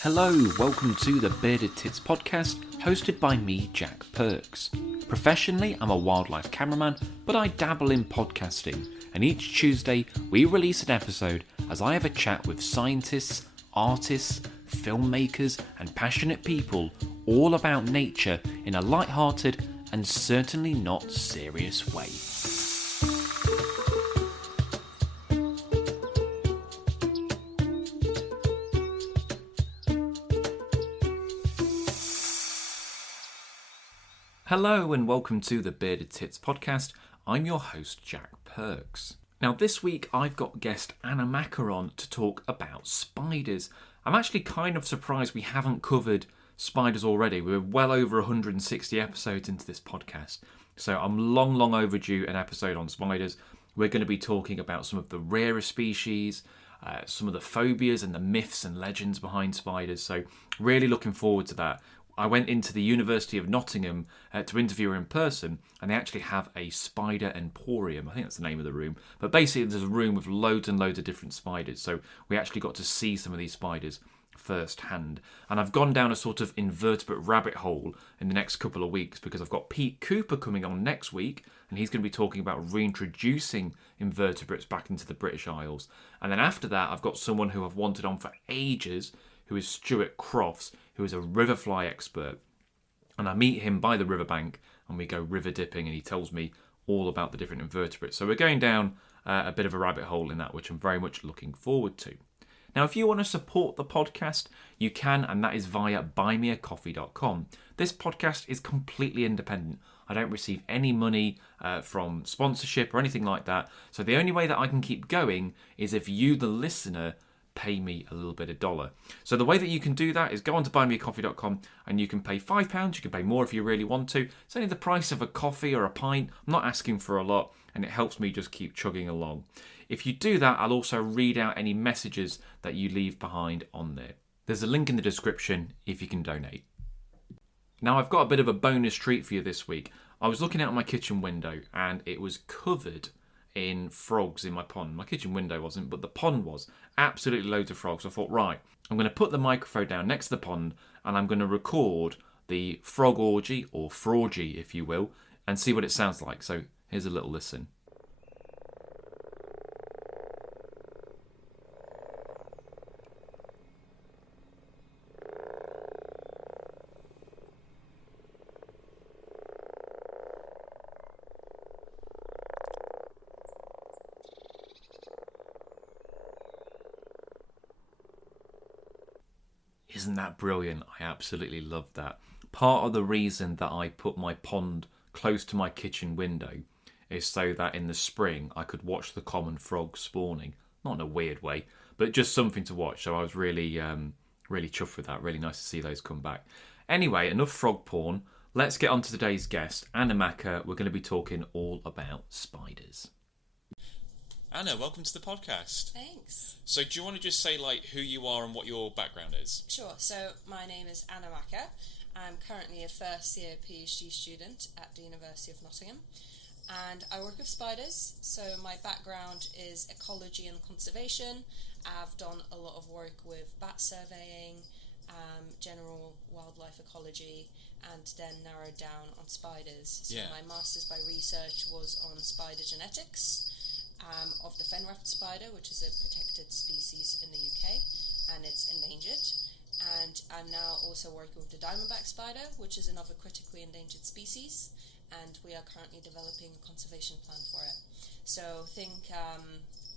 Hello, welcome to the Bearded Tits podcast, hosted by me, Jack Perks. Professionally, I'm a wildlife cameraman, but I dabble in podcasting, and each Tuesday we release an episode as I have a chat with scientists, artists, filmmakers, and passionate people all about nature in a light-hearted and certainly not serious way. Hello and welcome to the Bearded Tits podcast. I'm your host, Jack Perks. Now this week I've got guest Anna Maka on to talk about spiders. I'm actually kind of surprised we haven't covered spiders already. We're well over 160 episodes into this podcast. So I'm long overdue an episode on spiders. We're going to be talking about some of the rarest species, some of the phobias and the myths and legends behind spiders. So really looking forward to that. I went into the University of Nottingham to interview her in person, and they actually have a spider emporium. I think that's the name of the room. But basically there's a room with loads and loads of different spiders. So we actually got to see some of these spiders firsthand. And I've gone down a sort of invertebrate rabbit hole in the next couple of weeks because I've got Pete Cooper coming on next week, and he's going to be talking about reintroducing invertebrates back into the British Isles. And then after that, I've got someone who I've wanted on for ages, who is Stuart Crofts, who is a riverfly expert. And I meet him by the riverbank and we go river dipping and he tells me all about the different invertebrates. So we're going down a bit of a rabbit hole in that, which I'm very much looking forward to. Now, if you want to support the podcast, you can, and that is via buymeacoffee.com. This podcast is completely independent. I don't receive any money from sponsorship or anything like that. So the only way that I can keep going is if you, the listener, pay me a little bit of dollar. So the way that you can do that is go on to buymeacoffee.com and you can pay £5. You can pay more if you really want to. It's only the price of a coffee or a pint. I'm not asking for a lot, and it helps me just keep chugging along. If you do that, I'll also read out any messages that you leave behind on there. There's a link in the description if you can donate. Now, I've got a bit of a bonus treat for you this week. I was looking out my kitchen window and it was covered in frogs in my pond. My kitchen window wasn't, but the pond was. Absolutely loads of frogs. I thought, right, I'm going to put the microphone down next to the pond and I'm going to record the frog orgy, or frorgy if you will, and see what it sounds like. So here's a little listen. Isn't that brilliant? I absolutely love that. Part of the reason that I put my pond close to my kitchen window is so that in the spring I could watch the common frogs spawning. Not in a weird way, but just something to watch. So I was really chuffed with that. Really nice to see those come back. Anyway, enough frog porn. Let's get on to today's guest, Anna Maka. We're going to be talking all about spiders. Anna, welcome to the podcast. Thanks. So do you want to just say who you are and what your background is? Sure. So my name is Anna Maka. I'm currently a first year PhD student at the University of Nottingham, and I work with spiders. So my background is ecology and conservation. I've done a lot of work with bat surveying, general wildlife ecology, and then narrowed down on spiders. So my master's by research was on spider genetics. Of the fen-ruffed spider, which is a protected species in the UK, and it's endangered. And I'm now also working with the diamondback spider, which is another critically endangered species, and we are currently developing a conservation plan for it. So think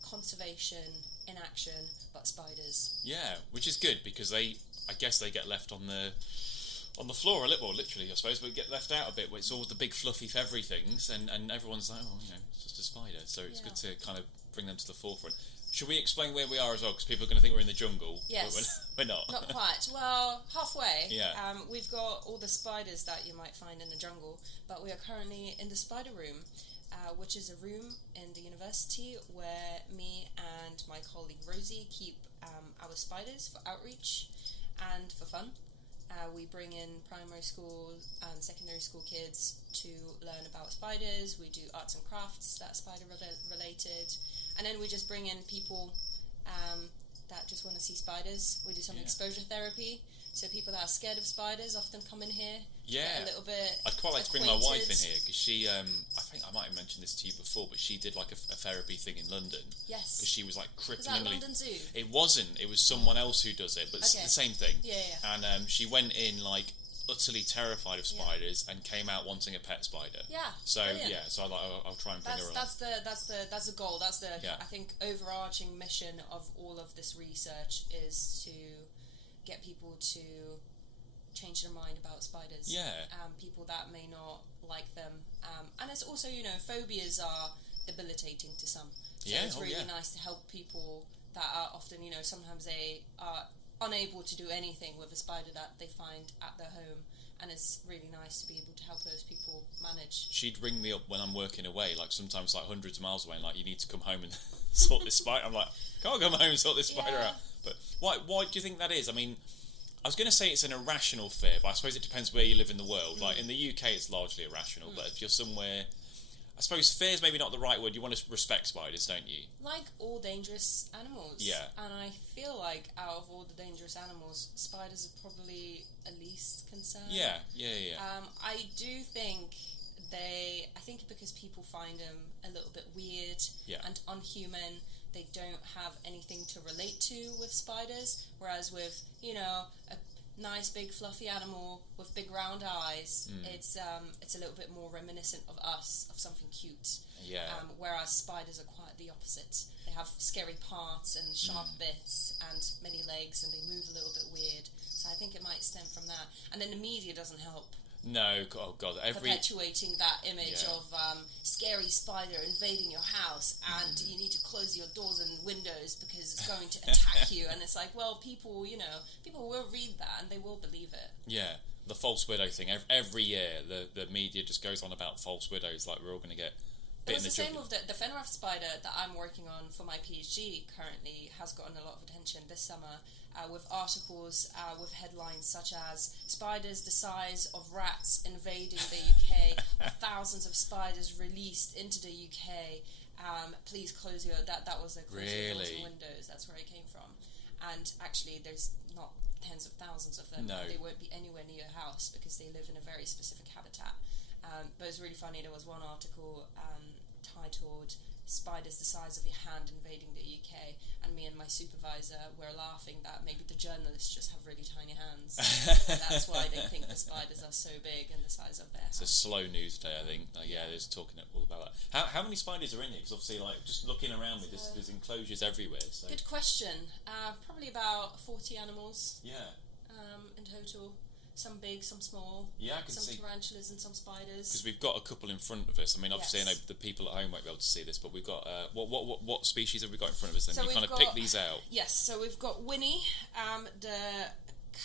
conservation in action, but spiders. Yeah, which is good because I guess they get left on the floor a little, well, literally, I suppose, but get left out a bit where it's all the big fluffy feathery things, and everyone's like, oh, it's just a spider. So it's good to kind of bring them to the forefront. Should we explain where we are as well? Because people are going to think we're in the jungle. Yes. But we're not. Not quite. Well, halfway. Yeah. We've got all the spiders that you might find in the jungle, but we are currently in the spider room, which is a room in the university where me and my colleague Rosie keep our spiders for outreach and for fun. We bring in primary school and secondary school kids to learn about spiders. We do arts and crafts that are spider related, and then we just bring in people that just want to see spiders. We do some exposure therapy. So people that are scared of spiders often come in here. Get a little bit. I'd quite like to bring my wife in here because she, I think I might have mentioned this to you before, but she did like a therapy thing in London. Yes. Because she was like Was that cripplingly. London Zoo? It wasn't. It was someone else who does it, but it's the same thing. Yeah. And she went in like utterly terrified of spiders and came out wanting a pet spider. Yeah. So brilliant. so I'll try and bring her on. That's the goal. That's the I think overarching mission of all of this research is to get people to change their mind about spiders. Yeah. People that may not like them. And it's also, phobias are debilitating to some. So it's really nice to help people that are often, sometimes they are unable to do anything with a spider that they find at their home. And it's really nice to be able to help those people manage. She'd ring me up when I'm working away, like sometimes like hundreds of miles away, and like, you need to come home and sort this spider. I'm like, can't come home and sort this spider out. But why do you think that is? I mean, I was going to say it's an irrational fear, but I suppose it depends where you live in the world. Like in the UK, it's largely irrational, but if you're somewhere, I suppose fear is maybe not the right word. You want to respect spiders, don't you? Like all dangerous animals. Yeah. And I feel like out of all the dangerous animals, spiders are probably at least concerned. Yeah. I do think I think because people find them a little bit weird and unhuman, they don't have anything to relate to with spiders, whereas with, a nice big fluffy animal with big round eyes, it's a little bit more reminiscent of us, of something cute. Whereas spiders are quite the opposite. They have scary parts and sharp bits and many legs, and they move a little bit weird. So I think it might stem from that. And then the media doesn't help. No, oh god, perpetuating that image of scary spider invading your house, and you need to close your doors and windows because it's going to attack you. And it's like, well, people will read that and they will believe it. Yeah, the false widow thing. Every year, the media just goes on about false widows, like we're all going to get. It was the same with the Fenrir spider that I'm working on for my PhD currently has gotten a lot of attention this summer with articles with headlines such as "Spiders the size of rats invading the UK," or "Thousands of spiders released into the UK. Please close your..." That was a close your doors and windows. That's where it came from. And actually, there's not tens of thousands of them. No. They won't be anywhere near your house because they live in a very specific habitat. But it was really funny. There was one article titled "Spiders the size of your hand invading the UK," and me and my supervisor were laughing that maybe the journalists just have really tiny hands. And that's why they think the spiders are so big and the size of their hands. It's a slow news day, I think. There's talking all about that. How many spiders are in here? Because obviously, like, just looking around me, there's enclosures everywhere. So. Good question. Probably about 40 animals. Yeah. In total. Some big, some small. Yeah, I can see. Some tarantulas and some spiders. Because we've got a couple in front of us. I mean, obviously, I know the people at home won't be able to see this, but we've got what species have we got in front of us? Then so you kind of pick these out. Yes. So we've got Winnie, the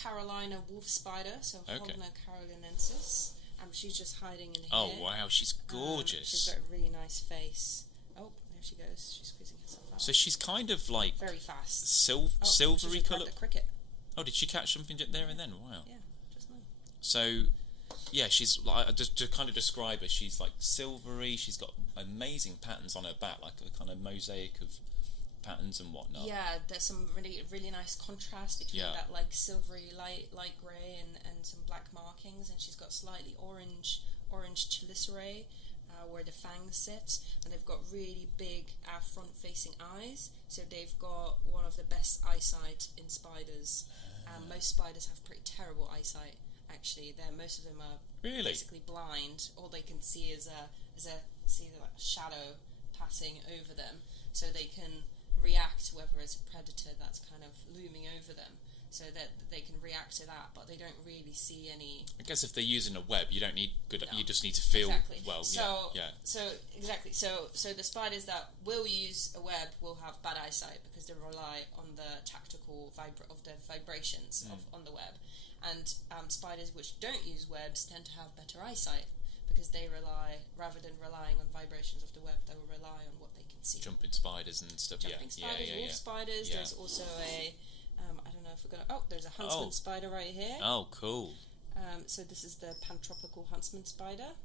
Carolina wolf spider. So Fauna carolinensis. She's just hiding in here. Oh wow, she's gorgeous. She's got a really nice face. Oh, there she goes. She's squeezing herself out. So she's kind of like very fast. Silvery colour. Cricket. Oh, did she catch something there and then? Wow. Yeah. So, yeah, she's like, just to kind of describe her, she's like silvery. She's got amazing patterns on her back, like a kind of mosaic of patterns and whatnot. Yeah, there's some really nice contrast between that like silvery light grey and some black markings, and she's got slightly orange chelicerae where the fangs sit, and they've got really big front-facing eyes. So they've got one of the best eyesight in spiders. Most spiders have pretty terrible eyesight. Actually, most of them are basically blind. All they can see is a shadow passing over them, so they can react whether it's a predator that's kind of looming over them, so that they can react to that, but they don't really see any. I guess if they're using a web, you don't need good. No. You just need to feel well. So exactly. So the spiders that will use a web will have bad eyesight because they rely on the tactical vibrations on the web. And spiders which don't use webs tend to have better eyesight because they rather than relying on vibrations of the web, they will rely on what they can see. Jumping spiders and stuff. Jumping spiders, wolf spiders. Yeah. There's also I don't know if we're going to... Oh, there's a huntsman spider right here. Oh, cool. So this is the pantropical huntsman spider,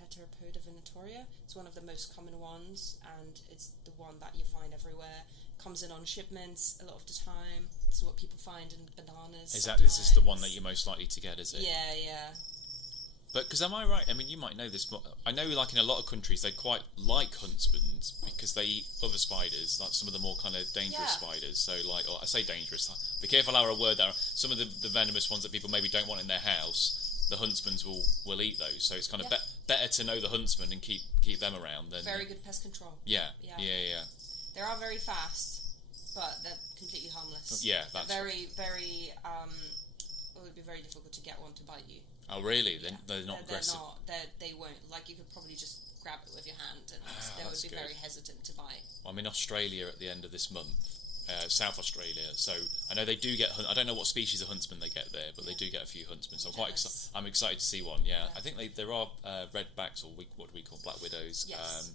Heteropoda venatoria. It's one of the most common ones, and it's the one that you find everywhere. comes in on shipments a lot of the time. This is what people find in bananas. Is this the one that you're most likely to get, is it? Yeah. But, because am I right? I mean, you might know this, but I know, like, in a lot of countries, they quite like huntsmen because they eat other spiders, like some of the more kind of dangerous spiders. So, like, I say dangerous, be careful how I word that. Some of the venomous ones that people maybe don't want in their house, the huntsmen will eat those. So it's kind of better to know the huntsman and keep them around. Than, very good pest control. Yeah. They are very fast, but they're completely harmless. Yeah, that's very. It would be very difficult to get one to bite you. Oh, really? They're not aggressive? They won't. Like, you could probably just grab it with your hand and they would be good. Very hesitant to bite. Well, I'm in Australia at the end of this month, South Australia, so I know they do get, I don't know what species of huntsman they get there, but they do get a few huntsmen, so I'm excited to see one, I think there are redbacks, or what do we call black widows. Yes.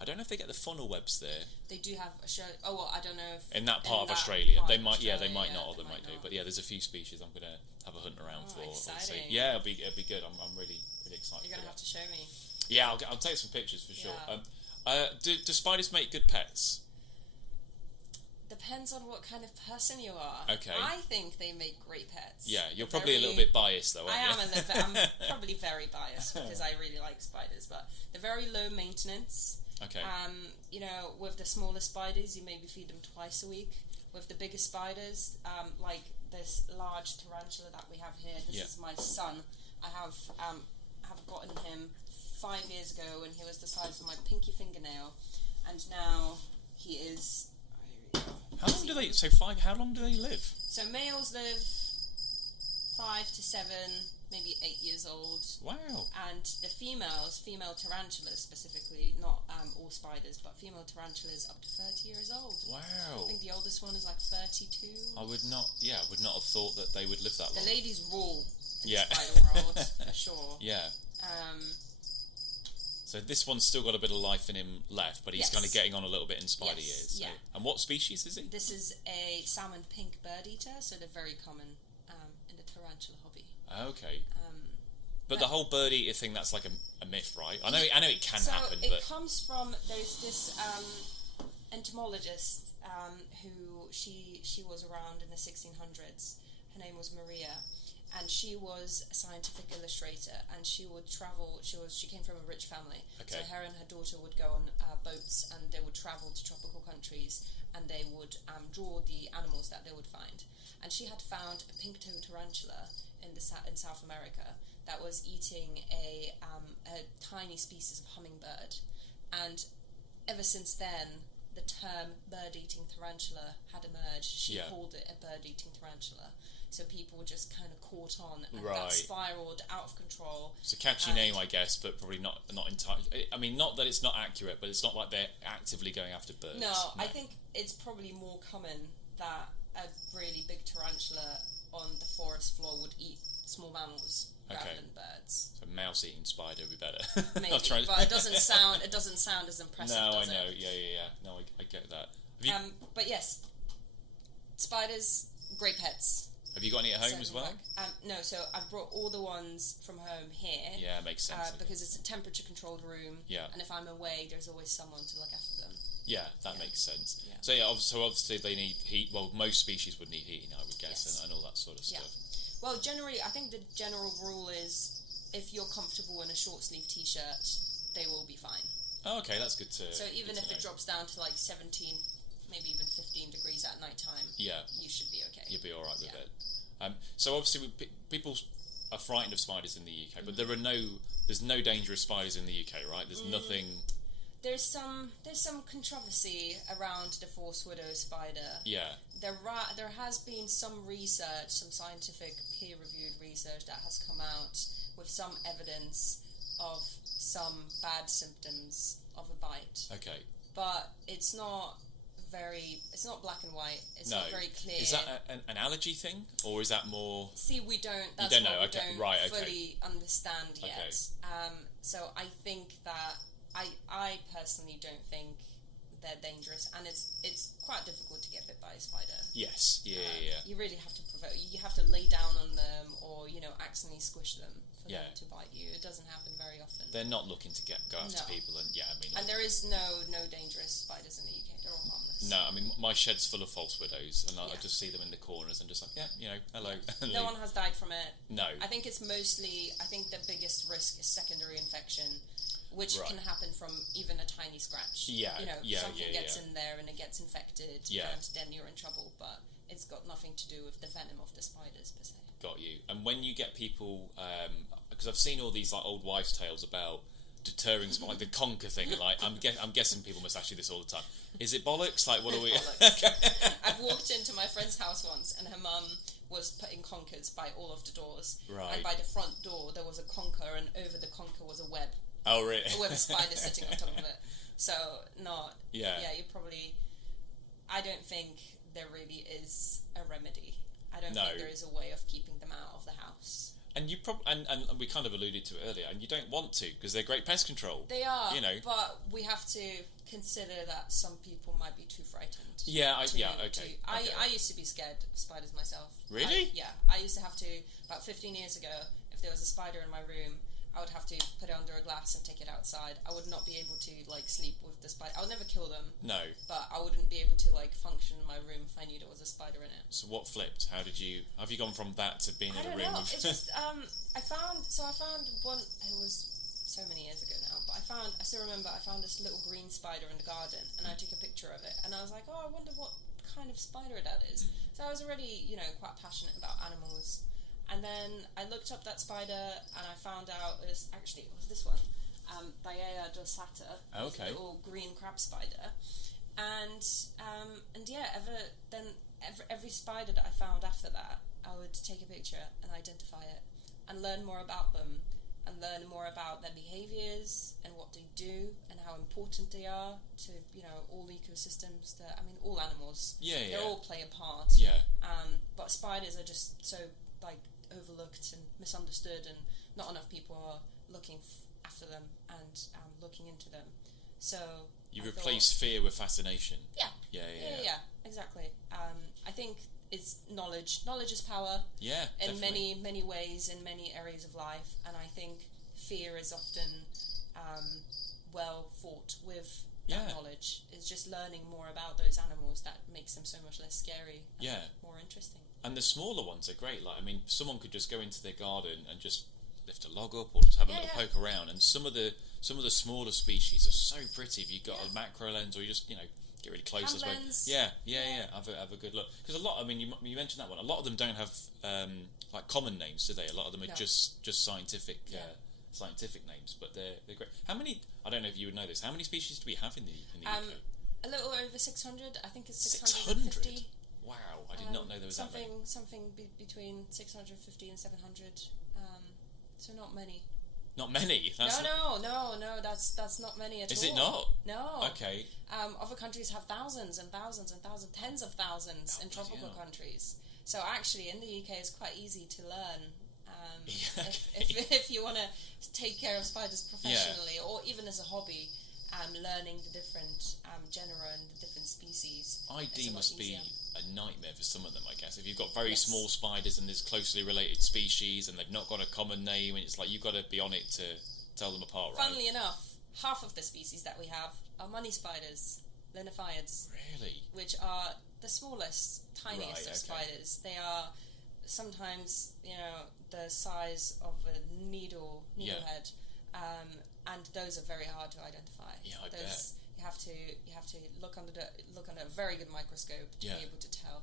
I don't know if they get the funnel webs there. They do have a show. Oh, well, I don't know if in that part of Australia they might. Australia, They might not, or they might do. But there's a few species I'm gonna have a hunt around for. Exciting. Yeah, it'll be good. I'm really excited. You're gonna have to show me. Yeah, I'll take some pictures for sure. Do spiders make good pets? Depends on what kind of person you are. Okay. I think they make great pets. Yeah, you're probably a little bit biased though, aren't you? I'm probably very biased because I really like spiders, but they're very low maintenance. Okay. With the smaller spiders, you maybe feed them twice a week. With the bigger spiders, like this large tarantula that we have here, this is my son. I have gotten him 5 years ago, and he was the size of my pinky fingernail, and now he is. How long do they? How long do they live? So males live 5 to 7, maybe 8 years old. Wow. And the female tarantulas specifically, not all spiders, but female tarantulas up to 30 years old. Wow. I think the oldest one is like 32. I would not have thought that they would live that long. The ladies rule in the spider world, for sure. Yeah. So this one's still got a bit of life in him left, but he's kind of getting on a little bit in spider years. So. Yeah. And what species is he? This is a salmon pink bird eater, so they're very common in the tarantula hobby. Okay. But the whole bird eater thing, that's like a myth, right? I know it can happen, it but comes from, there's this entomologist who she was around in the 1600s. Her name was Maria. And she was a scientific illustrator, and she would travel. She came from a rich family, so her and her daughter would go on boats, and they would travel to tropical countries, and they would draw the animals that they would find. And she had found a pink-toed tarantula in South America that was eating a tiny species of hummingbird, and ever since then, the term bird-eating tarantula had emerged. She called it a bird-eating tarantula. So people were just kind of caught on, and that spiraled out of control. It's a catchy name, I guess, but probably not entirely. I mean, not that it's not accurate, but it's not like they're actively going after birds. No, I think it's probably more common that a really big tarantula on the forest floor would eat small mammals rather than birds. So mouse-eating spider would be better. Maybe, but it doesn't sound as impressive. No, does I know. It? Yeah. No, I get that. But yes, spiders, great pets. Have you got any at home as well? No, so I've brought all the ones from home here. Yeah, makes sense. Because it's a temperature-controlled room. Yeah. And if I'm away, there's always someone to look after them. Yeah, that makes sense. Yeah. So obviously they need heat. Well, most species would need heating, I would guess, and all that sort of stuff. Well, generally, I think the general rule is if you're comfortable in a short-sleeve T-shirt, they will be fine. Oh, okay, that's good to. So even if it drops down to like 17, maybe even 15 degrees at night time, you should be okay. You'll be all right with it. So obviously, people are frightened of spiders in the UK, but there's no dangerous spiders in the UK, right? There's nothing. There's some controversy around the force widow spider. Yeah. There has been some research, some scientific peer-reviewed research that has come out with some evidence of some bad symptoms of a bite. Okay. But it's not black and white. It's not very clear. Is that an allergy thing, or is that more? See, we don't. That's you don't know. We okay. don't Right. fully understand yet. Okay. So I think that I personally don't think they're dangerous, and it's quite difficult to get bit by a spider. Yes. Yeah. You really have to provoke. You have to lay down on them, or accidentally squish them for Yeah. them to bite you. It doesn't happen very often. They're not looking to go after No. people, and yeah, I mean, And there is no dangerous spiders in the UK. They're all harmless. no, I mean, my shed's full of false widows, and I Yeah. just see them in the corners and just like, yeah, you know, hello. and No leave. one has died from it. No. I think it's mostly, I think the biggest risk is secondary infection, which Right. can happen from even a tiny scratch. Yeah, You know, yeah, something yeah, gets yeah. in there and it gets infected, Yeah. and then you're in trouble, but it's got nothing to do with the venom of the spiders per se. Got you. And when you get people, because I've seen all these like old wives' tales about deterring, like the conker thing, and like I'm guessing people must ask you this all the time. Is it bollocks? Like, what are we? Bollocks. I've walked into my friend's house once, and her mum was putting conkers by all of the doors. Right. And by the front door, there was a conker, and over the conker was a web. Oh, really? With a spider sitting on top of it. So, not... Yeah. Yeah, you probably... I don't think there really is a remedy. I don't No. think there is a way of keeping them out of the house. And you and we kind of alluded to it earlier, and you don't want to because they're great pest control. They are, you know. but we have to consider that some people might be too frightened. Yeah, okay. Okay. I used to be scared of spiders myself. Really? I used to have to, about 15 years ago, if there was a spider in my room, I would have to put it under a glass and take it outside. I would not be able to, like, sleep with the spider. I would never kill them. No. But I wouldn't be able to, like, function in my room if I knew there was a spider in it. So what flipped? Have you gone from that to being in a room I don't know. with... It's just, I found one, it was so many years ago now, but I still remember I found this little green spider in the garden, and I took a picture of it, and I was like, oh, I wonder what kind of spider that is. So I was already, you know, quite passionate about animals. And then I looked up that spider, and I found out it was this one, Diea dorsata, Okay. this little green crab spider, and yeah, every spider that I found after that, I would take a picture and identify it, and learn more about them, and learn more about their behaviours and what they do and how important they are to, you know, all ecosystems. All animals. Yeah. They all play a part. Yeah. But spiders are just so, like, overlooked and misunderstood, and not enough people are looking after them and looking into them. So You I replace fear with fascination. Yeah, exactly. I think it's knowledge. Knowledge is power. Yeah, in definitely. many ways, in many areas of life, and I think fear is often well fought with that knowledge. It's just learning more about those animals that makes them so much less scary and more interesting. And the smaller ones are great. Like, I mean, someone could just go into their garden and just lift a log up or just have a little poke around. And some of the smaller species are so pretty. If you've got a macro lens, or you just, you know, get really close. Hand lens. Have a good look. Because a lot. I mean, you mentioned that one. A lot of them don't have like common names, do they? A lot of them are just scientific scientific names, but they're great. How many? I don't know if you would know this. How many species do we have in the UK? A little over 600. I think it's 600. 650. Wow, I did not know there was that many. Something between 650 and 700. So not many. Not many. No. That's not many at all. Is it not? No. Okay. Other countries have thousands and thousands and thousands, tens of thousands in tropical countries. So actually, in the UK, it's quite easy to learn. If you want to take care of spiders professionally, or even as a hobby, learning the different genera and the different species. ID must be a nightmare for some of them, I guess. If you've got very small spiders and there's closely related species and they've not got a common name, and it's like you've got to be on it to tell them apart, right? Funnily enough, half of the species that we have are money spiders, linophiids. Really? Which are the smallest, tiniest of spiders. They are sometimes, you know, the size of a needlehead, and those are very hard to identify. Yeah, I bet. You have to look under a very good microscope to be able to tell.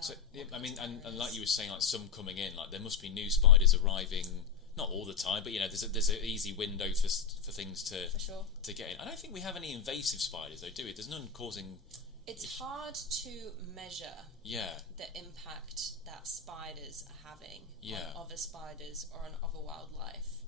So I mean, and like you were saying, like some coming in, like there must be new spiders arriving. Not all the time, but you know, there's an easy window for things to get in. I don't think we have any invasive spiders, though, do we? There's none causing. It's hard to measure the impact that spiders are having on other spiders or on other wildlife.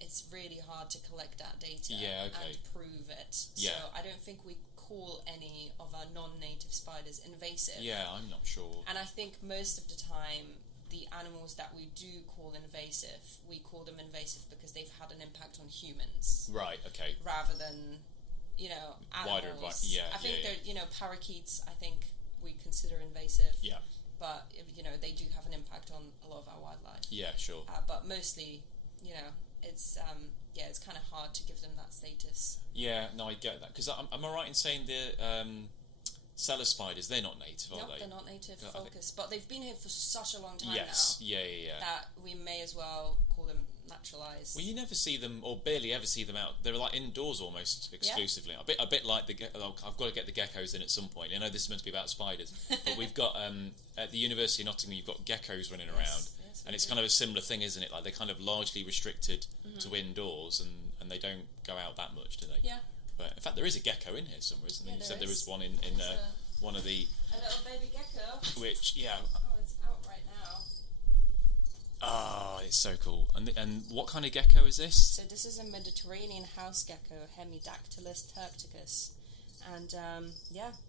It's really hard to collect that data and prove it. So I don't think we call any of our non-native spiders invasive. Yeah, I'm not sure. And I think most of the time, the animals that we do call invasive, we call them invasive because they've had an impact on humans. Right, okay. Rather than, you know, animals. Wider, I think they're, you know, parakeets, I think we consider invasive. Yeah. But but they do have an impact on a lot of our wildlife. Yeah, sure. But mostly, it's it's kind of hard to give them that status. Yeah, no, I get that. Because am I right in saying the cellar spiders, they're not native, are they? They're not native focus, but they've been here for such a long time now. Yeah. That we may as well call them naturalised. Well, you never see them, or barely ever see them out. They're like indoors almost exclusively. A bit like I've got to get the geckos in at some point. I know this is meant to be about spiders, but we've got at the University of Nottingham, you've got geckos running around, and it's kind of a similar thing, isn't it? Like they're kind of largely restricted to indoors, and they don't go out that much, do they? Yeah. But in fact, there is a gecko in here somewhere, isn't there? You said there is one in one of the. A little baby gecko. Which Oh, it's out right now. Oh, it's so cool. And what kind of gecko is this? So this is a Mediterranean house gecko, Hemidactylus turcticus, and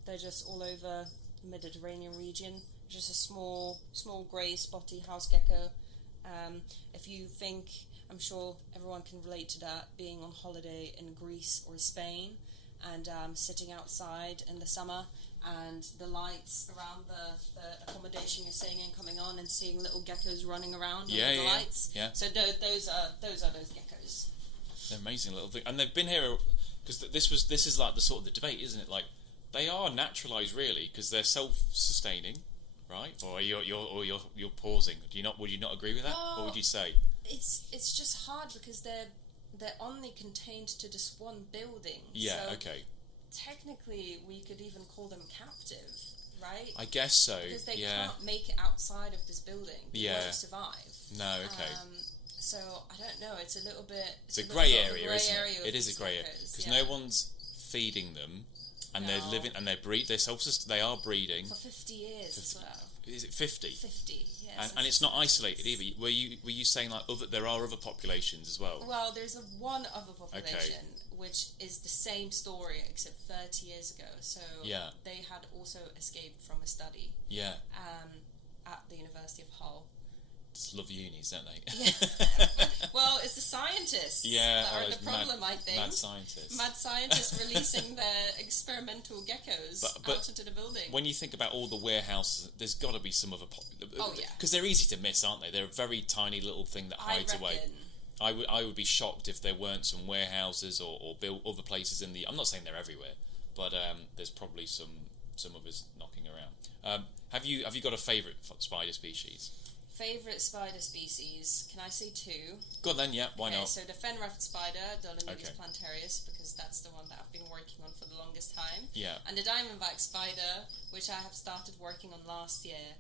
they're just all over the Mediterranean region. Just a small grey spotty house gecko. If you think, I'm sure everyone can relate to that, being on holiday in Greece or Spain, and sitting outside in the summer, and the lights around the accommodation you're staying in coming on, and seeing little geckos running around under the lights. Yeah. So those are those geckos. They're amazing little things, and they've been here because this is like the sort of the debate, isn't it? Like they are naturalised really because they're self-sustaining, right? Or you're pausing. Would you not agree with that? Well, what would you say? It's just hard because they're only contained to this one building. Yeah. So okay. Technically, we could even call them captive, right? I guess so. Because they can't make it outside of this building. They won't survive. No. Okay. So I don't know. It's a little bit. It's a grey area, isn't it? It is a grey area because no one's feeding them, and they're living and they are breeding for 50 years as well. Is it 50? 50, yes. And it's not isolated either. Were you saying like there are other populations as well? Well, there's one other population which is the same story except 30 years ago. So they had also escaped from a study. Yeah. At the University of Hull. Just love unis, don't they? Yeah. Well, it's the scientists that are the problem, I think. Mad scientists. Mad scientists releasing their experimental geckos out into the building. When you think about all the warehouses, there's got to be some other... Because they're easy to miss, aren't they? They're a very tiny little thing that hides away. I would be shocked if there weren't some warehouses or built other places in the... I'm not saying they're everywhere, but there's probably some others knocking around. Have you got a favourite spider species? Favourite spider species? Can I say two? Go on then, yeah, why not? So the fen-ruffed spider, Dolomedes plantarius, because that's the one that I've been working on for the longest time. Yeah. And the diamondback spider, which I have started working on last year,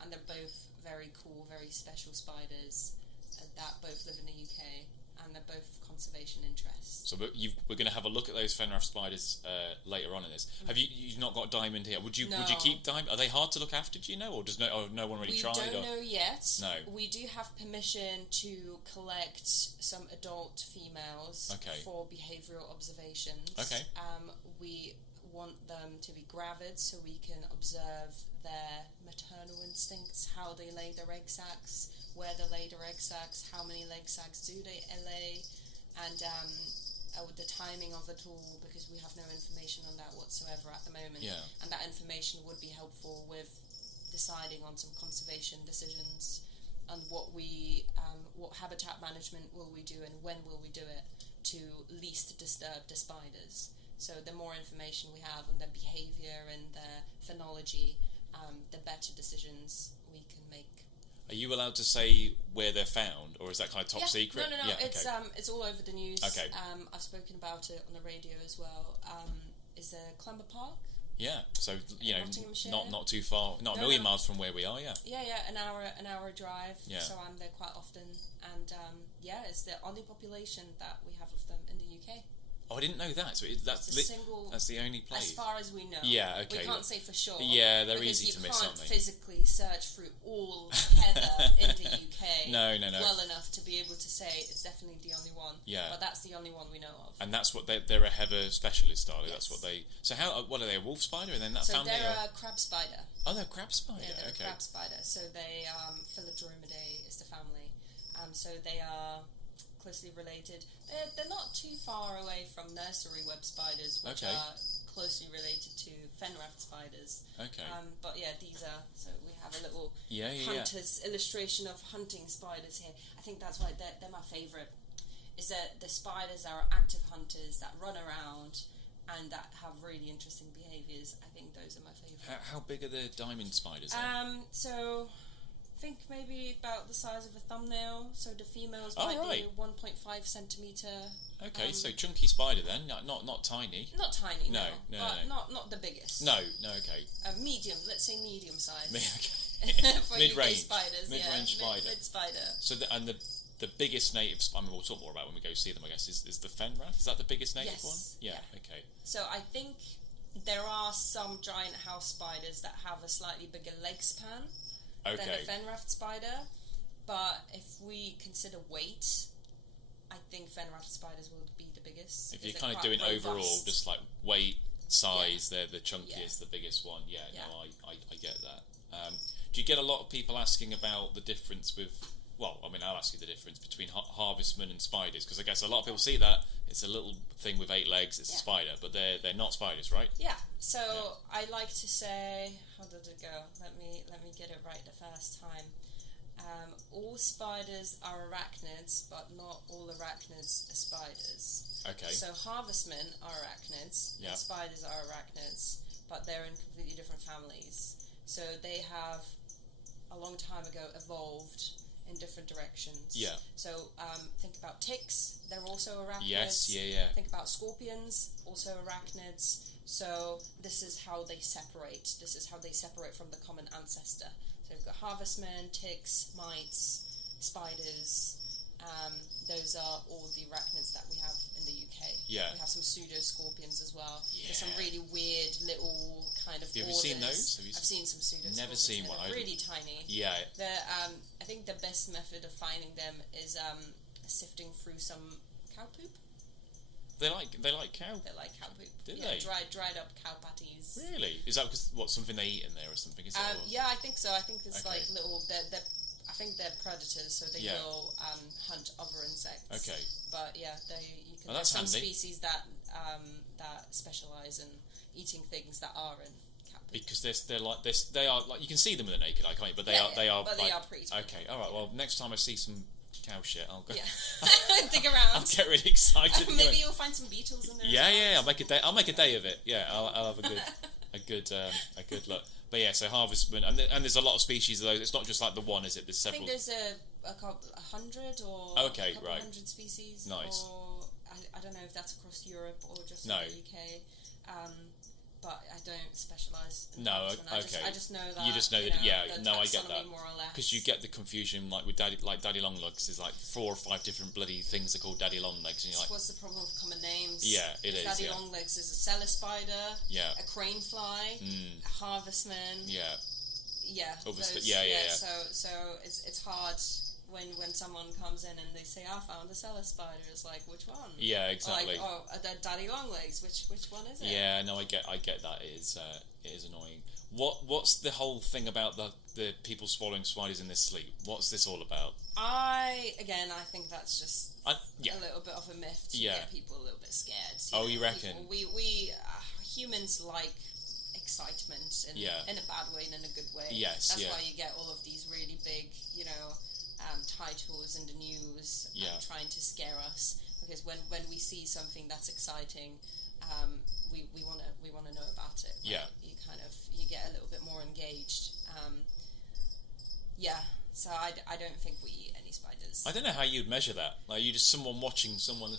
and they're both very cool, very special spiders that both live in the UK, and they're both of conservation interest. So we're going to have a look at those fen-ruffed spiders later on in this. Have you've not got diamond here? Would you keep diamond? Are they hard to look after? Do you know, or does no one really tried? We don't know yet. No. We do have permission to collect some adult females for behavioural observations. Okay. We want them to be gravid so we can observe their maternal instincts, how they lay their egg sacs, where they lay their egg sacs, how many egg sacs do they lay, and the timing of it all, because we have no information on that whatsoever at the moment. Yeah. And that information would be helpful with deciding on some conservation decisions and what habitat management will we do and when will we do it to least disturb the spiders. So the more information we have on their behaviour and their phenology, the better decisions we can make. Are you allowed to say where they're found, or is that kind of top secret? No. Yeah, it's all over the news. Okay. I've spoken about it on the radio as well. Is there Clumber Park? Yeah. So not too far, not a million miles from where we are. Yeah. Yeah. An hour drive. Yeah. So I'm there quite often, and it's the only population that we have of them in the UK. Oh, I didn't know that. So that's the only place. As far as we know. Yeah, okay. We can't say for sure. Yeah, they're easy to miss, aren't they? You can't physically search through all heather in the UK no. well enough to be able to say it's definitely the only one. Yeah. But that's the only one we know of. And that's what they're a heather specialist, are they? Yes. That's what they... So what are they, a wolf spider and then that so family? So they're a crab spider. Oh, they're a crab spider. Yeah, they're a crab spider. So they, Philodromidae is the family. So they are closely related. They're not too far away from nursery web spiders, which are closely related to fen-ruffed spiders. Okay. But yeah, these are... So we have a beautiful Yeah. hunter's illustration of hunting spiders here. I think that's why they're my favourite. Is that the spiders are active hunters that run around and that have really interesting behaviours. I think those are my favourite. How big are the diamond spiders? So I think maybe about the size of a thumbnail. So the females Oh, might right. be 1.5 centimetre. Okay, so chunky spider then, not tiny. Not tiny, No, but no. not the biggest. No, okay. Medium, let's say medium size. Okay. For Mid-range. UK spiders, Mid-range spider. Mid spider. So the biggest native, I mean, we'll talk more about when we go see them, I guess, is the fenrath. Is that the biggest native Yes. one? Yeah, Yeah. okay. So I think there are some giant house spiders that have a slightly bigger leg span than Okay. the fenrath spider. But if we consider weight, I think fenrath spiders will be the biggest. If you're because kind of they're doing quite overall, robust. just like weight, size, they're the chunkiest, the biggest one. Yeah, Yeah. no, I get that. Do you get a lot of people asking about the difference with, well, I mean, I'll ask you the difference between harvestmen and spiders, because I guess a lot of people see that, it's a little thing with 8 legs, it's a spider, but they're not spiders, right? Yeah, so I like to say, how did it go? Let me get it right the first time. All spiders are arachnids, but not all arachnids are spiders. Okay. So harvestmen are arachnids, Yeah. and spiders are arachnids, but they're in completely different families. So they have, a long time ago, evolved in different directions. Yeah. So think about ticks, they're also arachnids. Yes, yeah. Think about scorpions, also arachnids. So this is how they separate. This is how they separate from the common ancestor. So we've got harvestmen, ticks, mites, spiders. Those are all the arachnids that we have in the UK. Yeah. We have some pseudo-scorpions as well. Yeah. There's some really weird little kind of Have you orders. seen those? I've seen some pseudo-scorpions. Never seen one. They're really tiny. Yeah. I think the best method of finding them is sifting through some cow poop. They like cow. They like cow poop. Do yeah, they? dried up cow patties. Really? Is that because something they eat in there or something? Is it, or? Yeah, I think so. I think it's Okay. like little. I think they're predators, so they will hunt other insects. Okay. But yeah, you can. Oh, There's that's some handy. species that specialize in eating things that are in cat poop. Because they're like this. They are like, you can see them with the naked eye, can't you? But they are. But like, they are pretty tiny. Okay. All right. Well, next time I see some cow shit, I'll go. Yeah. Dig around. I'll get really excited. and go, Maybe you'll find some beetles in there. Yeah, as well. yeah. I'll make a day of it. Yeah, I'll have a good look. But yeah, so harvestmen, and there's a lot of species of those. It's not just like the one, is it? There's I several. think there's a couple, 100 or Okay, a couple right. 100 species. Nice. Or I don't know if that's across Europe or just No. in the UK. But I don't specialise in No, harvestmen. okay. I just know that. You just know that, the no, I get taxonomy, that. more or less. Because you get the confusion, like with Daddy Longlegs, there's like 4 or 5 different bloody things are called Daddy Longlegs, and you're like, What's the problem with common names? Yeah, it is, Daddy yeah. longlegs is a cellar spider, yeah, a crane fly, a harvestman. yeah, Yeah. Other those- yeah. So it's hard when someone comes in and they say, I found a cellar spider. It's like, which one? yeah, exactly. Or like, daddy long legs. Which one is it? Yeah, no, I get that. It is annoying. What's the whole thing about the people swallowing spiders in their sleep? What's this all about? I think that's just Yeah. a little bit of a myth to Yeah. get people a little bit scared. Oh, you reckon? We humans like excitement Yeah. in a bad way and in a good way. Yes, That's yeah. why you get all of these really big, titles in the news trying to scare us. Because when we see something that's exciting, we want to know about it. Right? Yeah. You get a little bit more engaged. So I don't think we eat any spiders. I don't know how you'd measure that. Like, you just someone watching someone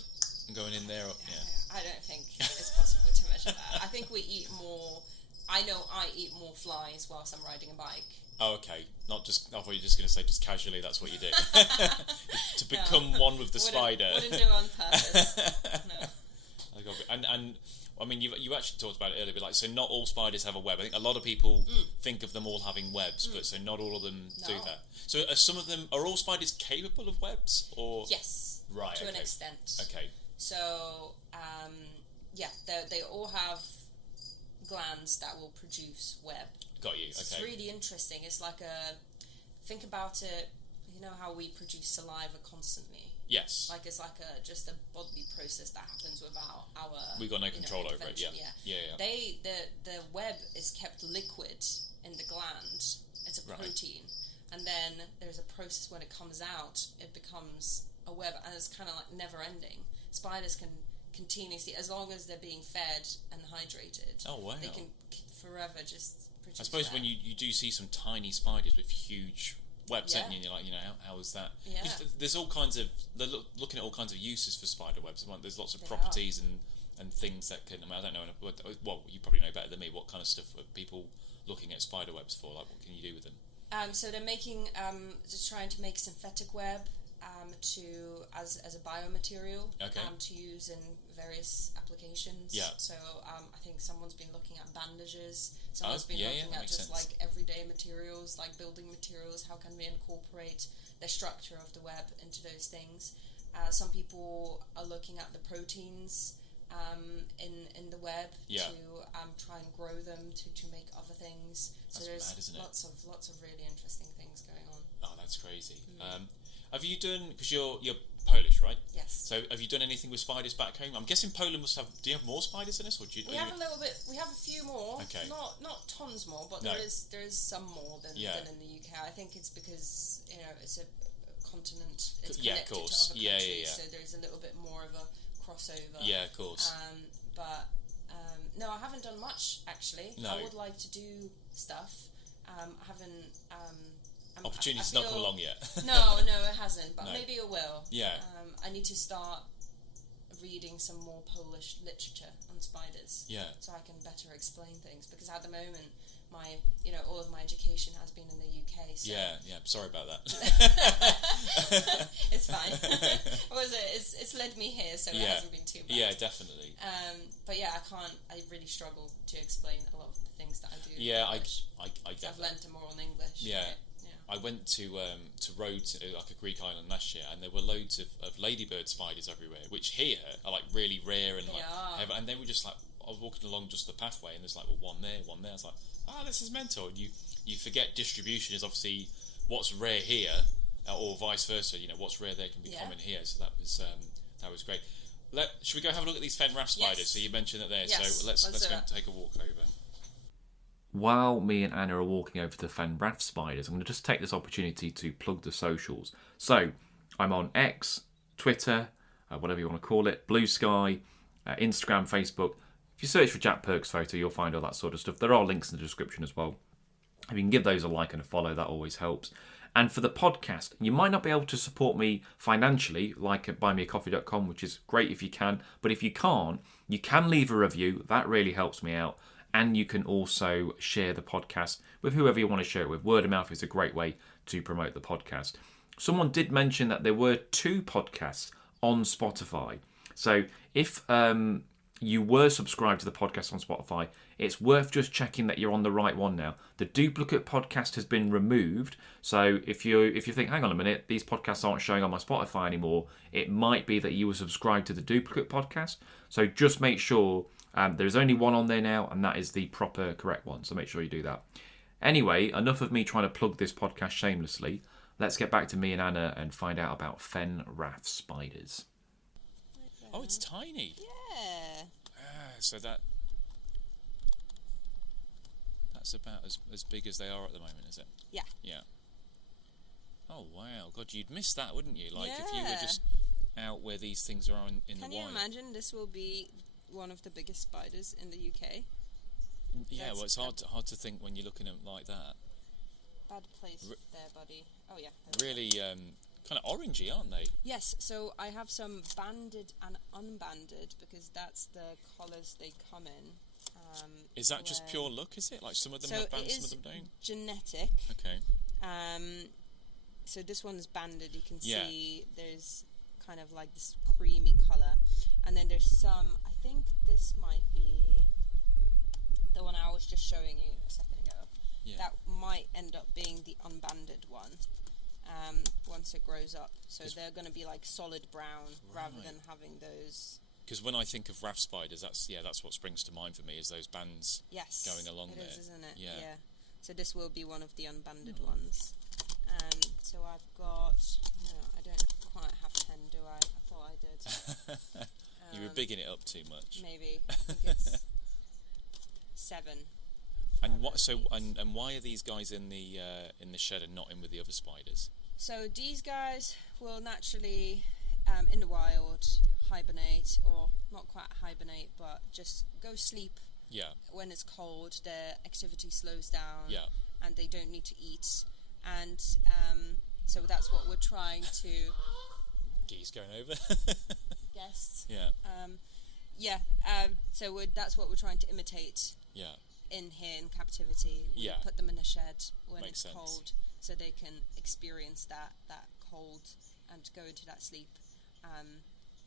going in there. Yeah. I don't think it's possible to measure that. I think we eat more. I know I eat more flies whilst I'm riding a bike. Oh, okay. Not just. I thought you were just going to say just casually. That's what you do to become one with the spider. Wouldn't do it on purpose. No. I got it. And I mean, you actually talked about it earlier, but like, so not all spiders have a web. I think a lot of people think of them all having webs, but so not all of them do No. that. So are all spiders capable of webs, or Yes. right? To Okay. an extent. Okay. So they all have glands that will produce web. Got you. It's Okay. really interesting. It's like think about it. You know how we produce saliva constantly. Yes. Like it's like just a bodily process that happens without our. We got no control over it. Yeah. intervention, Yeah. The web is kept liquid in the gland It's a protein. And then there's a process when it comes out, it becomes a web, and it's kind of like never ending. Spiders can continuously, as long as they're being fed and hydrated, they can forever just produce. I suppose when you do see some tiny spiders with huge webs, don't you? And you're like, how is that? Yeah. There's all kinds of, they're looking at all kinds of uses for spider webs. There's lots of properties and things that can, I don't know, well, you probably know better than me, what kind of stuff are people looking at spider webs for? Like, what can you do with them? So they're making, just trying to make synthetic web as a biomaterial to use in various applications. Yeah. So I think someone's been looking at bandages. Someone's been looking at just like everyday materials, like building materials. How can we incorporate the structure of the web into those things? Some people are looking at the proteins in the web to try and grow them to make other things. That's so there's mad, isn't it? lots of really interesting things going on. Oh, that's crazy. Have you done, because you're Polish, right? Yes. So have you done anything with spiders back home? I'm guessing Poland must have. Do you have more spiders than us, or do you? We have a little bit. We have a few more. Okay. Not tons more, but there is some more than in the UK. I think it's because it's a continent. It's connected to other countries, so there's a little bit more of a crossover. Yeah, of course. But no, I haven't done much actually. No. I would like to do stuff. I haven't. Opportunity's not come along yet. no, it hasn't. But maybe it will. Yeah. I need to start reading some more Polish literature on spiders. Yeah. So I can better explain things, because at the moment all of my education has been in the UK. So yeah. Sorry about that. It's fine. It's led me here, so it hasn't been too bad. Yeah, definitely. But I really struggle to explain a lot of the things that I do. Yeah, I get I've learned more on English. Yeah. I went to Rhodes, like a Greek island last year, and there were loads of ladybird spiders everywhere, which here are like really rare and and they were just like, I was walking along just the pathway, and there's like one there. I was like, this is mental. And you forget distribution is obviously what's rare here, or vice versa. What's rare there can be common here. So that was great. Should we go have a look at these fen raft spiders? Yes. So you mentioned it there. Yes. So let's go and take a walk over. While me and Anna are walking over to the fen raft spiders, I'm going to just take this opportunity to plug the socials. So I'm on X, Twitter, whatever you want to call it, Blue Sky, Instagram, Facebook. If you search for Jack Perks Photo, you'll find all that sort of stuff. There are links in the description as well. If you can give those a like and a follow, that always helps. And for the podcast, you might not be able to support me financially, like at buymeacoffee.com, which is great if you can. But if you can't, you can leave a review. That really helps me out. And you can also share the podcast with whoever you want to share it with. Word of mouth is a great way to promote the podcast. Someone did mention that there were 2 podcasts on Spotify. So if you were subscribed to the podcast on Spotify, it's worth just checking that you're on the right one now. The duplicate podcast has been removed. So if you think, hang on a minute, these podcasts aren't showing on my Spotify anymore, it might be that you were subscribed to the duplicate podcast. So just make sure there's only one on there now, and that is the proper, correct one. So make sure you do that. Anyway, enough of me trying to plug this podcast shamelessly. Let's get back to me and Anna and find out about fen raft spiders. Oh, it's tiny. Yeah. So that's about as big as they are at the moment, is it? Yeah. Yeah. Oh, wow. God, you'd miss that, wouldn't you? Like, if you were just out where these things are in the wild. Can you imagine this will be one of the biggest spiders in the UK? Yeah, well, it's hard to think when you're looking at them like that. Bad place there, buddy. Oh, yeah. Really kind of orangey, aren't they? Yes, so I have some banded and unbanded, because that's the colours they come in. Is that just pure luck, is it? Like, some of them have bands, some of them don't? Genetic. Okay. So this one's banded. You can see there's kind of like this creamy colour. And then there's some, I think this might be the one I was just showing you a second ago. Yeah. That might end up being the unbanded one once it grows up. So they're going to be like solid brown rather than having those. Because when I think of raft spiders, that's what springs to mind for me, is those bands going along there. It is, isn't it? Yeah. So this will be one of the unbanded ones. So I've got, I don't quite have 10, do I? I thought I did. You were bigging it up too much. Maybe. I think it's 7. And what? So and why are these guys in the shed and not in with the other spiders? So these guys will naturally, in the wild, hibernate, or not quite hibernate, but just go sleep. Yeah. When it's cold, their activity slows down. Yeah. And they don't need to eat. And so that's what we're trying to. Geese going over. Guests. Yeah. So that's what we're trying to imitate. Yeah. In here in captivity, we put them in a shed when it's cold, so they can experience that cold and go into that sleep.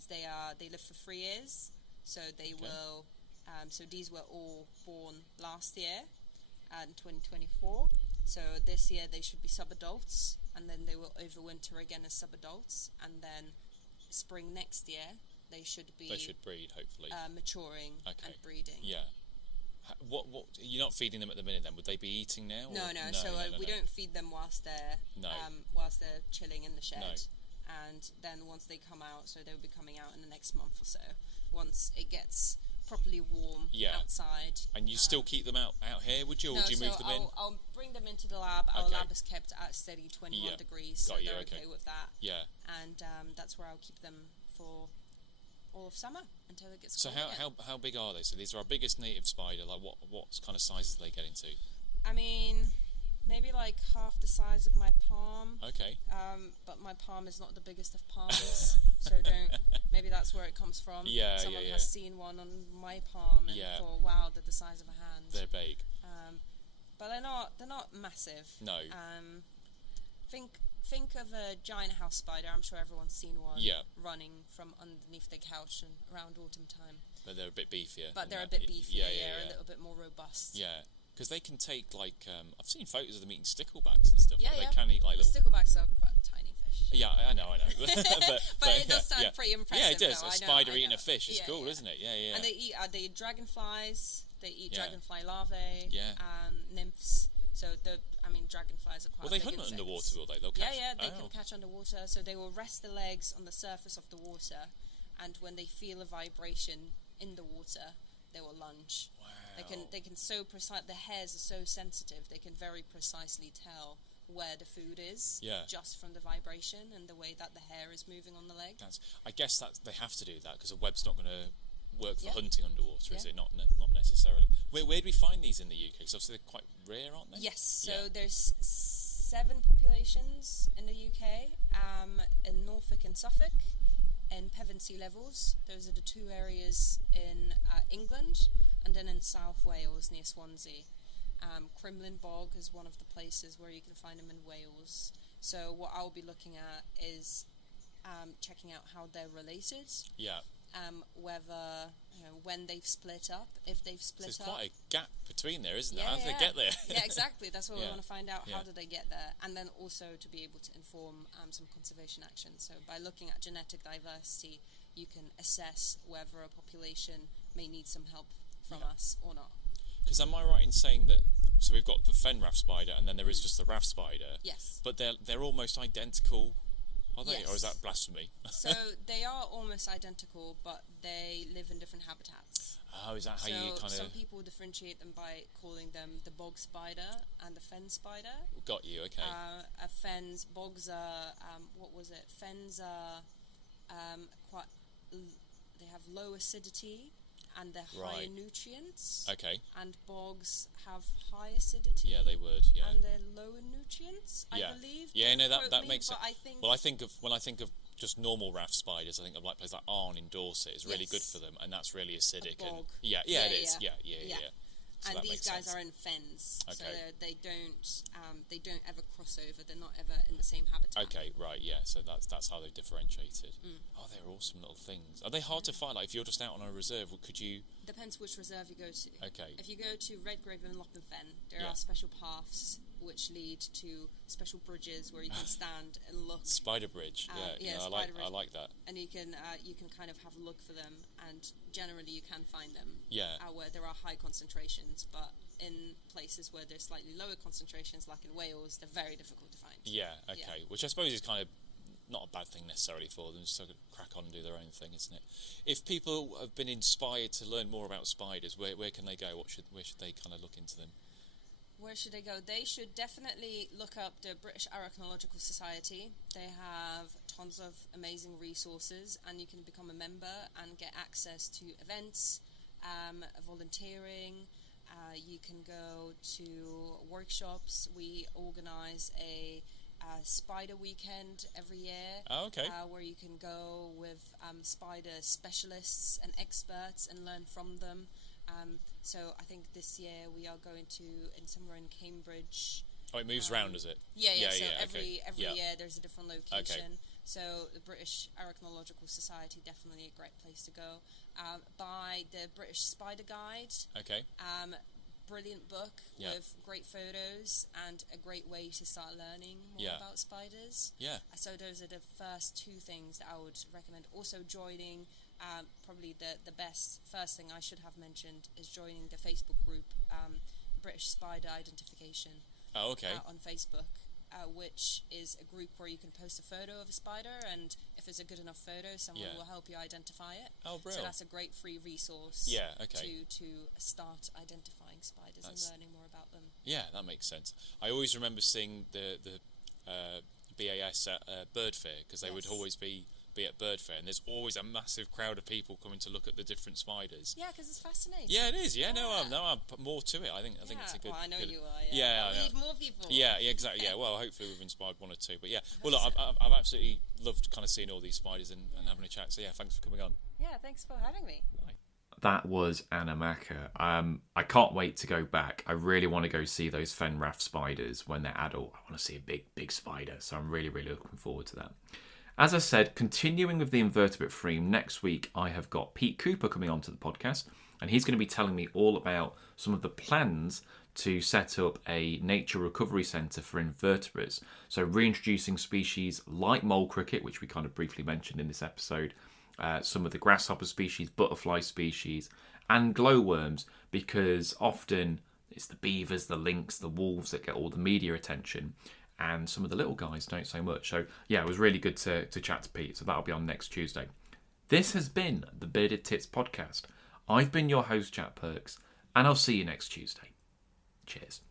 They live for 3 years, so they will. So these were all born last year, in 2024. So this year they should be subadults, and then they will overwinter again as subadults, and then spring next year they should breed, hopefully, maturing and breeding. Yeah. What you're not feeding them at the minute then? Would they be eating now? No. So we don't feed them whilst they're chilling in the shed. No. And then once they come out, so they'll be coming out in the next month or so, once it gets properly warm outside. And you still keep them out here, would you? Or would you move them in? I'll bring them into the lab. Our lab is kept at steady 21 degrees, so they're okay with that. Yeah. And that's where I'll keep them for all of summer until it gets cold. So how big are they? So these are our biggest native spider. Like what kind of sizes do they get into? I mean, maybe like half the size of my palm. Okay. But my palm is not the biggest of palms, so maybe that's where it comes from. Someone has seen one on my palm and thought, wow, they're the size of a hand. They're big. But they're not massive. No. Think of a giant house spider. I'm sure everyone's seen one running from underneath their couch and around autumn time. But they're a bit beefier. But they're a bit beefier, a little bit more robust. Yeah. Because they can take, like, I've seen photos of them eating sticklebacks and stuff. They can eat, like, little... Sticklebacks are quite tiny fish. Yeah, I know. but it does sound pretty impressive. Yeah, it does. Though. A spider eating a fish is cool, isn't it? Yeah. And they eat dragonflies. They eat dragonfly larvae. Yeah. Nymphs. So dragonflies are quite. Will they big hunt insects. underwater? Will they? They'll catch. They can catch underwater. So they will rest the legs on the surface of the water, and when they feel a vibration in the water, they will lunge. Wow. They can so precise. The hairs are so sensitive. They can very precisely tell where the food is, just from the vibration and the way that the hair is moving on the leg. I guess that they have to do that because a web's not going to work for hunting underwater, is it? Not necessarily. Where do we find these in the UK? Because obviously they're quite rare, aren't they? Yes. So there's 7 populations in the UK, in Norfolk and Suffolk, in Pevensey Levels. Those are the 2 areas in England, and then in South Wales near Swansea. Crimlin Bog is one of the places where you can find them in Wales. So what I'll be looking at is checking out how they're related. Yeah. Whether when they've split up, if they've split up. There's quite a gap between there, isn't there? How do they get there? Yeah, exactly. That's what we want to find out. How do they get there? And then also to be able to inform some conservation action. So by looking at genetic diversity, you can assess whether a population may need some help from us or not. Because am I right in saying that? So we've got the fen raft spider, and then there is just the raft spider. Yes. But they're almost identical. Are they, or is that blasphemy? So they are almost identical, but they live in different habitats. Oh, is that how you kind of... Some people differentiate them by calling them the bog spider and the fen spider. Got you, okay. Bogs are, Fens are quite... They have low acidity and they're higher nutrients. Okay. And bogs have high acidity. Yeah, they would. Yeah. And they're lower nutrients. I believe. Yeah, no, that makes sense. When I think of just normal raft spiders, I think of like places like Arn in Dorset is really good for them, and that's really acidic. A bog. And it is. Yeah. So and these guys are in fens, so they don't ever cross over. They're not ever in the same habitat. Okay, right, yeah. So that's how they're differentiated. Oh, they're awesome little things. Are they hard to find? Like if you're just out on a reserve, could you? Depends which reserve you go to. Okay. If you go to Redgrave and Loppen Fen, there are special paths which lead to special bridges where you can stand and look. Spider bridge, Spider bridge. I like that. And you can kind of have a look for them, and generally you can find them. Where there are high concentrations, but in places where there's slightly lower concentrations, like in Wales, they're very difficult to find. Yeah, okay. Which I suppose is kind of not a bad thing necessarily for them, just so they can crack on and do their own thing, isn't it? If people have been inspired to learn more about spiders, where can they go? Where should they kind of look into them? Where should they go? They should definitely look up the British Arachnological Society. They have tons of amazing resources, and you can become a member and get access to events, volunteering. You can go to workshops. We organise a spider weekend every year. Oh, okay. Where you can go with spider specialists and experts and learn from them. So I think this year we are going to somewhere in Cambridge. Oh, it moves around, does it? Yeah. So okay. every Yeah. year there's a different location. Okay. So the British Arachnological Society, definitely a great place to go. Buy the British Spider Guide. Okay. Brilliant book with great photos and a great way to start learning more about spiders. Yeah. So those are the first two things that I would recommend. Also joining, probably the first thing I should have mentioned is joining the Facebook group, British Spider Identification. Oh, okay. On Facebook, which is a group where you can post a photo of a spider, and if it's a good enough photo, someone will help you identify it. Oh, brilliant. So that's a great free resource to start identifying spiders and learning more about them. Yeah, that makes sense. I always remember seeing the BAS at Bird Fair, because they would always be at Bird Fair, and there's always a massive crowd of people coming to look at the different spiders. Yeah, because it's fascinating. Yeah, it is. Yeah, no, I'm more to it. I think it's a good. Well, I know good, you are. Yeah, we need more people. Yeah, exactly. Yeah, well, hopefully we've inspired one or two. But yeah, well, look, I've absolutely loved kind of seeing all these spiders and having a chat. So yeah, thanks for coming on. Yeah, thanks for having me. That was Anna Maka. I can't wait to go back. I really want to go see those Fenrath spiders when they're adult. I want to see a big spider. So I'm really looking forward to that. As I said, continuing with the invertebrate theme, next week I have got Pete Cooper coming onto the podcast, and he's going to be telling me all about some of the plans to set up a nature recovery centre for invertebrates. So reintroducing species like mole cricket, which we kind of briefly mentioned in this episode, some of the grasshopper species, butterfly species, and glowworms, because often it's the beavers, the lynx, the wolves that get all the media attention, and some of the little guys don't so much. So yeah, it was really good to chat to Pete. So that'll be on next Tuesday. This has been the Bearded Tits podcast. I've been your host, Jack Perks, and I'll see you next Tuesday. Cheers.